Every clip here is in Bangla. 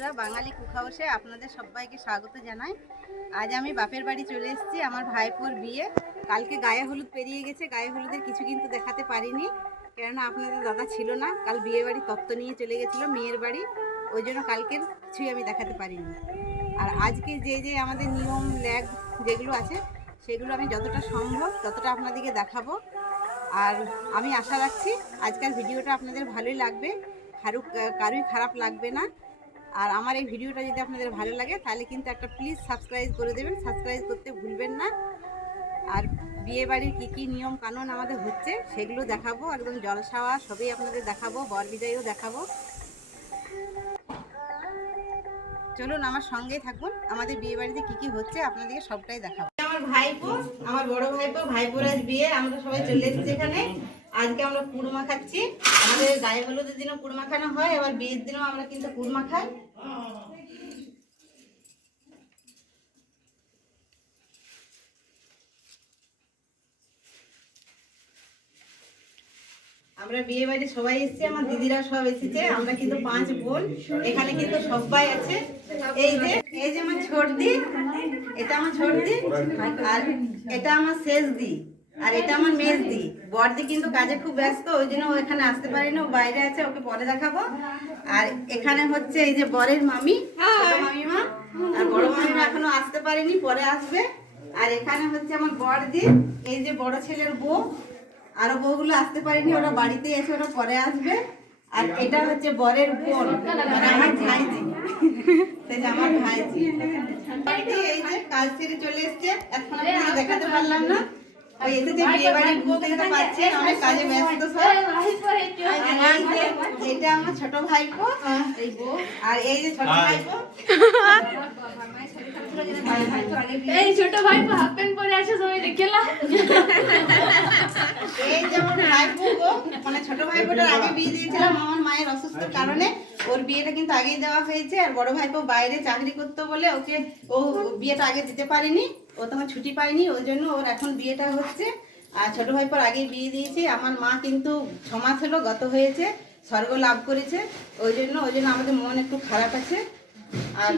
বন্ধুরা, বাঙালি কুক হাউসে আপনাদের সবাইকে স্বাগত জানাই। আজ আমি বাপের বাড়ি চলে এসেছি। আমার ভাইপোর বিয়ে, কালকে গায়ে হলুদ পেরিয়ে গেছে। গায়ে হলুদের কিছু কিন্তু দেখাতে পারিনি, কেননা আপনাদের দাদা ছিল না। কাল বিয়ে বাড়ি তত্ত্ব নিয়ে চলে গেছিলো মেয়ের বাড়ি, ওই জন্য কালকের কিছুই আমি দেখাতে পারিনি। আর আজকে যে আমাদের নিয়ম ল্যাগ যেগুলো আছে, সেগুলো আমি যতটা সম্ভব ততটা আপনাদেরকে দেখাবো। আর আমি আশা রাখছি আজকের ভিডিওটা আপনাদের ভালোই লাগবে, কারোই খারাপ লাগবে না। আর আমার এই ভিডিওটা যদি আপনাদের ভালো লাগে তাহলে কিন্তু একটা প্লিজ সাবস্ক্রাইব করে দেবেন, সাবস্ক্রাইব করতে ভুলবেন না। আর বিয়ে বাড়ির কী কী নিয়ম কানুন আমাদের হচ্ছে সেগুলো দেখাবো, একদম জলসাওয়া সবই আপনাদের দেখাবো, বর বিদায়ও দেখাবো। চলুন আমার সঙ্গেই থাকুন, আমাদের বিয়ে বাড়িতে কী কী হচ্ছে আপনাদেরকে সবটাই দেখাবো। আমার ভাইপো, আমার বড় ভাইপোর আজ বিয়ে। আমরা সবাই চলে এসেছি এখানে। আজকে আমরা কুড়মা খাচ্ছি। আমাদের গায়ে হলুদের দিনও কুড়মা খানো হয়, আবার বিয়ের দিনও আমরা কিন্তু কুড়মা খাই। আমরা বিয়ে বাড়ি সবাই এসেছি, আমার দিদিরা সব এসেছে। আমরা কিন্তু 5 বোন, এখানে কিন্তু সবাই আছে। এই যে আমার ছোটদি, এটা আমার ছোটদি, আর এটা আমার শেষদি, আর এটা আমার মেজদি। বড়দি কিন্তু কাজে খুব ব্যস্ত, ওই জন্য ও এখানে আসতে পারেনি, ও বাইরে আছে, ওকে পরে দেখাবো। আর এখানে হচ্ছে এই যে বরের মামি, ছোট মামিমা, আর বড় মামিমা এখনো আসতে পারেনি, পরে আসবে। আর এখানে হচ্ছে আমার বড়দি, এই যে বড় ছেলের বউ। আরো বউগুলো আসতে পারেনি, ওরা বাড়িতে এসে ওরা পরে আসবে। আর এটা হচ্ছে বরের বোন, মানে আমার ভাইজি, সেই যে আমার ভাইজি। এই যে কাজ ছেড়ে চলে এসছে, এখন আপনাদের দেখাতে পারলাম না। ওই এসেছে বিয়ে বাড়ি, বুঝতে পারছে অনেক কাজে ব্যস্ত সব। এটা আমার ছোট ভাইপো, এই বউ। আর এই যে ছোট ভাইপো, এই ছোট ভাইপো হাফ প্যান্ট পরে আছে, সবাই দেখলাম। এই যেমন ভাইপো, মানে ছোট ভাইপোটার আগে বিয়ে দিয়েছিলাম আমার মায়ের অসুস্থতার কারণে। ওর বিয়েটা কিন্তু আগেই দেওয়া হয়েছে। আর বড় ভাইপো বাইরে চাকরি করতে বলে ও বিয়েটা আগে দিতে পারেনি, ও তখন ছুটি পায়নি, ওই জন্য ওর এখন বিয়েটা হচ্ছে। আর ছোট ভাইপোর আগে বিয়ে দিয়েছি। আমার মা কিন্তু 6 মাস হলো গত হয়েছে, স্বর্গ লাভ করেছে। ওই জন্য আমাদের মন একটু খারাপ আছে। আর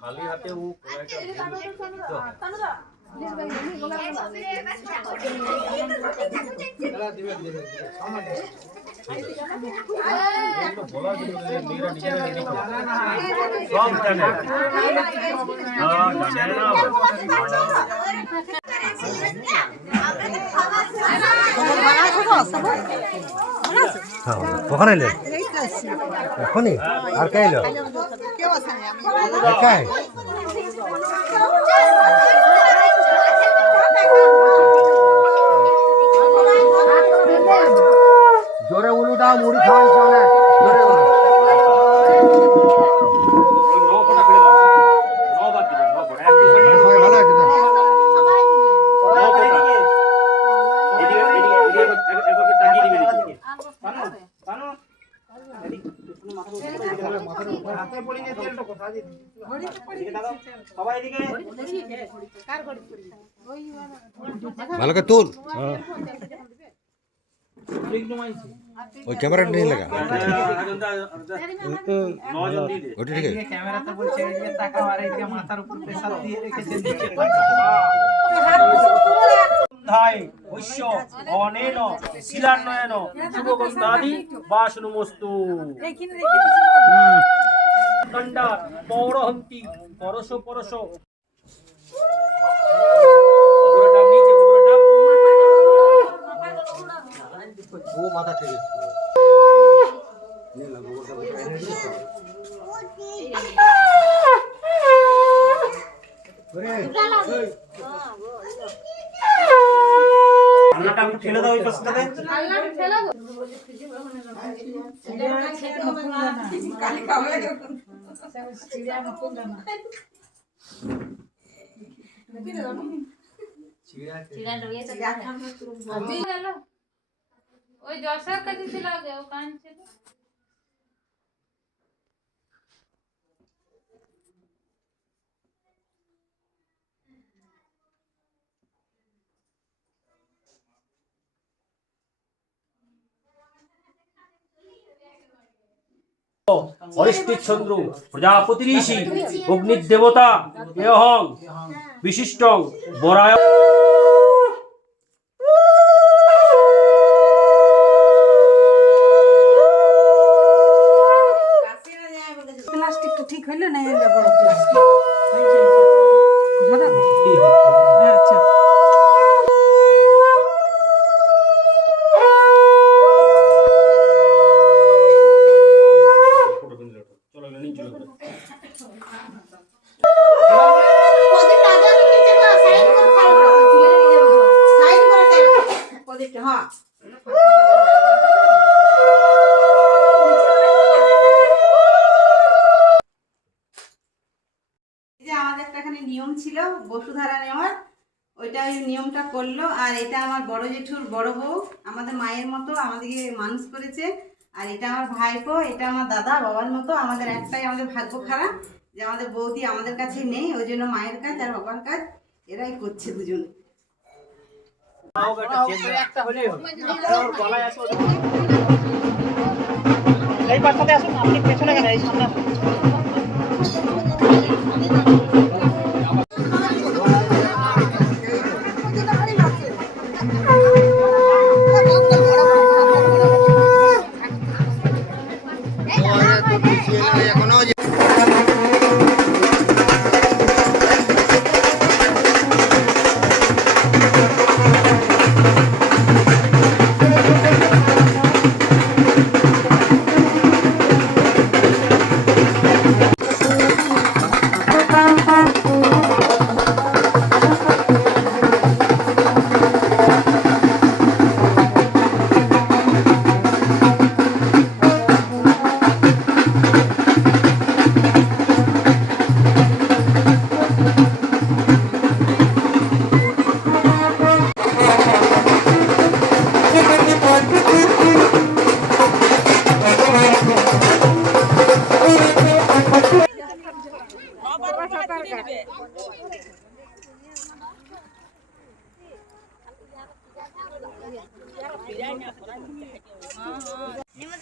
খালি হাতে ও কখন এলে? এখনই? আর কে এলো? একাই? জোরে উলুটা মুড়ি খাওয়াইছে অনেক জোরে উলু। ভালো আছে তো? ভালো করে তুল, ওই ক্যামেরা নিয়ে লাগা ওটা ঠিক আছে। ক্যামেরাতে বলছে এই যে টাকা মারে দিয়ে মাথার উপর প্রেসার দিয়ে রেখেছে নিচে ধায় ঐশ্য অনেন শিলান্নয়ন শুভগন্ধাদি বাসনুমস্তু দণ্ডা পৌরহন্তি পরশ পরশ। ও মাথা ঠিক আছে। রান্নাটা একটু ঠেলে দাও ওই পাশটাতে। আল্লাহর ফেলাবো। কালি খাওয়া লাগে। ওই যশোর কাছে ছিল আগে ওখানে ছিল হরিষ্ঠির চন্দ্র প্রজাপতি ঋষি অগ্নির দেবতা এহং বিশিষ্টং বরায় প্লাস্টিকটা ঠিক হইলো না এলে বড় প্লাস্টিক আচ্ছা আমাদের একটা এখানে নিয়ম ছিল বসুধারা নেওয়ার, ওইটা ওই নিয়মটা করলো। আর এটা আমার বড় জেঠুর বড় বউ, আমাদের মায়ের মতো আমাদেরকে মানুষ করেছে। আর এটা আমার ভাইপো, এটা আমার দাদা বাবার মতো। আমাদের একটাই আমাদের ভাগ্য খারাপ যে আমাদের বৌদি আমাদের কাছে নেই, ওই জন্য মায়ের কাজ আর বাবার কাজ এরাই করছে দুজন। এই পাশটাতে আসুন, আপনি পেছনে গেলে এই সামনে আসুন।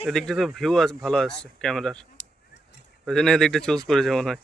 এদিকটা তো ভিউ ভালো আসছে ক্যামেরার, ওই জন্য এদিকটা চুজ করেছে মনে হয়।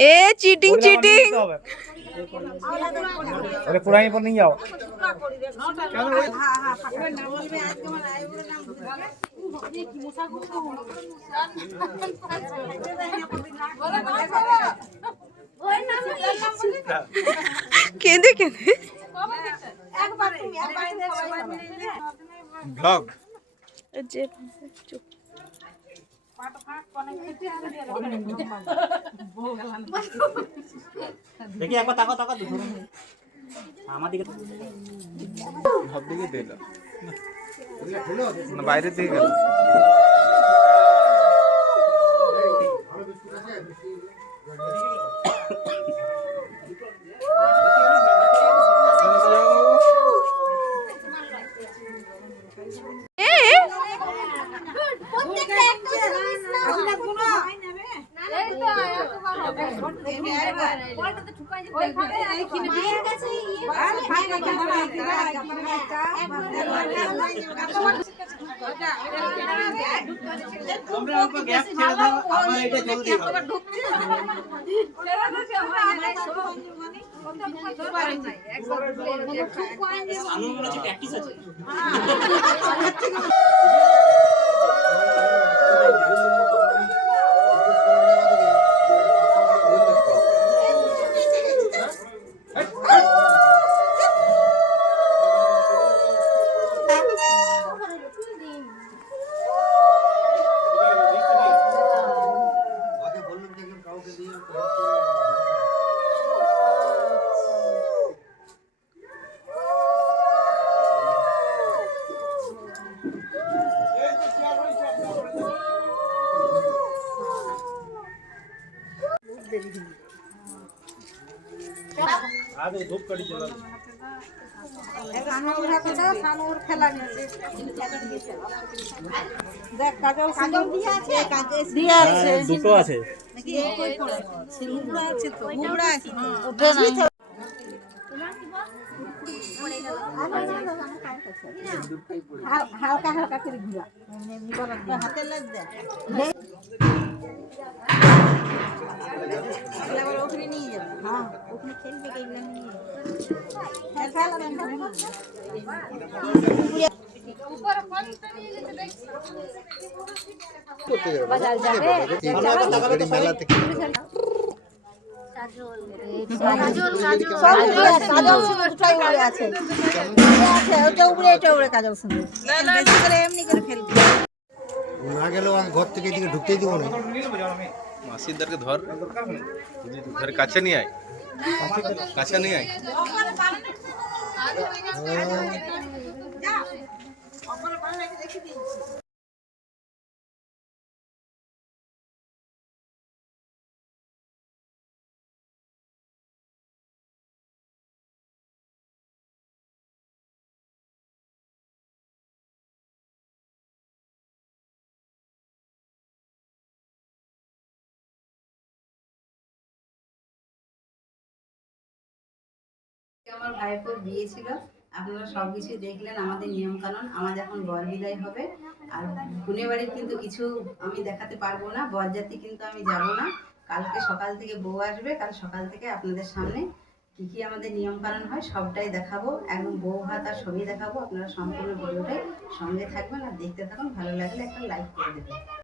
ए चीटिंग चीटिंग अरे पुरानी पर नहीं जाओ। কেঁদে কেঁদে ব্লগ যে চুপ। দেখি একবার তাকাও তাকাও আমার দিকে সব দিকে দিল না বাইরের দিকে গেল তোমরা অল্প গ্যাপ ছেড়ে দাও, আমার এটা জলদি হবে। আমার মনে হচ্ছে প্র্যাকটিস আছে। আগে ধূপ কাটি চলা দুটো আছে হালকা হালকা করে ঘুরা হাতে লাগবে ওখানে নিয়ে যাবে। হ্যাঁ ওখানে খেলবে এগুলো নিয়ে মেলা থেকে না গেলেও আমি ঘর থেকে এদিকে ঢুকতেই দিব না। মাসিদারকে ধর ধরে কাছে নিয়ে আয় কাছে নিয়ে আয় আমার ভাইপোর বিয়ে ছিল, আপনারা সবকিছু দেখলেন আমাদের নিয়ম কানুন। আমার যখন বর বিদায় হবে আর বোনের বাড়ির কিন্তু কিছু আমি দেখাতে পারবো না, বরযাত্রী কিন্তু আমি যাব না। কালকে সকাল থেকে বউ আসবে, কাল সকাল থেকে আপনাদের সামনে কি কি আমাদের নিয়ম কানুন হয় সবটাই দেখাবো, একদম বউ ভাত আর ছবি দেখাবো। আপনারা সম্পূর্ণ ভিডিওটাই সঙ্গে থাকবেন আর দেখতে থাকুন, ভালো লাগলে একটা লাইক করে দেবেন।